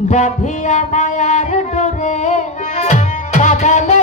বাঁধিয়া মায়ার ডোরে কাদালে